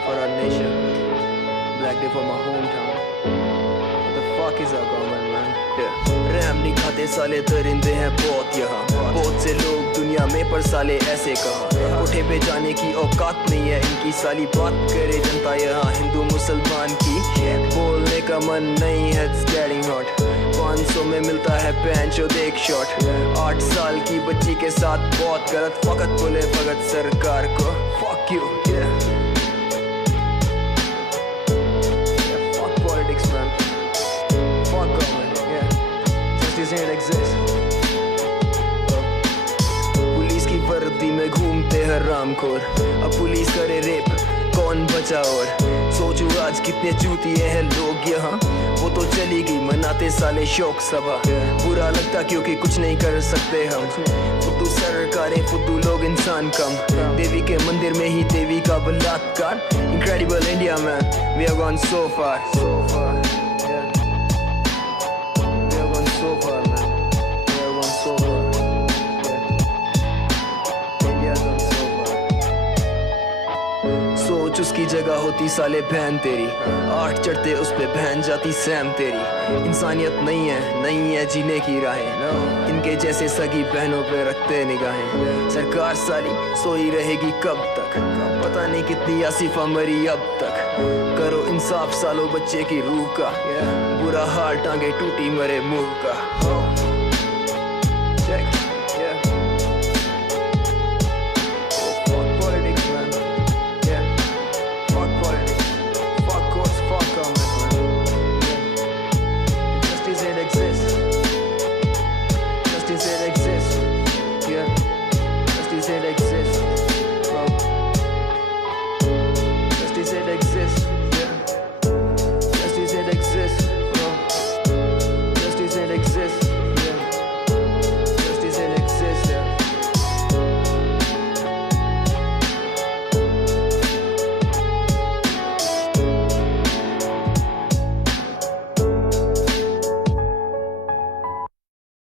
day for our nation, black day for my hometown. What the fuck is our government, man? Yeah. रहम नहीं खाते साले दरिंदे हैं बहुत यहाँ, बहुत से लोग दुनिया में पर साले ऐसे कहाँ। कोठे पे जाने की औकात नहीं है इनकी, साली बात करे जनता यहाँ हिंदू मुसलमान की, बोलने का मन नहीं है, it's getting hot। 500 में मिलता है पैंचो देख शॉट, 8 साल की बच्ची के साथ बहुत गलत, फकत बोले भगत सरकार को fuck you, yeah। Fuck politics, man, fuck government, yeah, justice ain't exist। Police की वर्दी में घूमते हैं रामखोर, अब पुलिस करे रेप कौन बचा, और सोचो आज कितने चूतिए हैं लोग यहाँ। वो तो चली गई मनाते साले शोक सभा, बुरा लगता क्योंकि कुछ नहीं कर सकते हम। फुद्दू सरकारें फुद्दू लोग इंसान कम, देवी के मंदिर में ही देवी का बलात्कार। Incredible India man, we have gone so far, so far, we have gone so far man, we have gone so far, India gone so far. सोच उसकी जगह होती साले बहन तेरी, 8 चढ़ते उस पे बहन जाती सैम तेरी। इंसानियत नहीं है जीने की राहें, इनके जैसे सगी बहनों पे रखते निगाहें। सरकार साली सोई रहेगी कब तक, पता नहीं कितनी आसिफा मरी अब तक। करो इंसाफ सालो बच्चे की रूह का, बुरा हाल टांगे टूटी मरे मुंह का।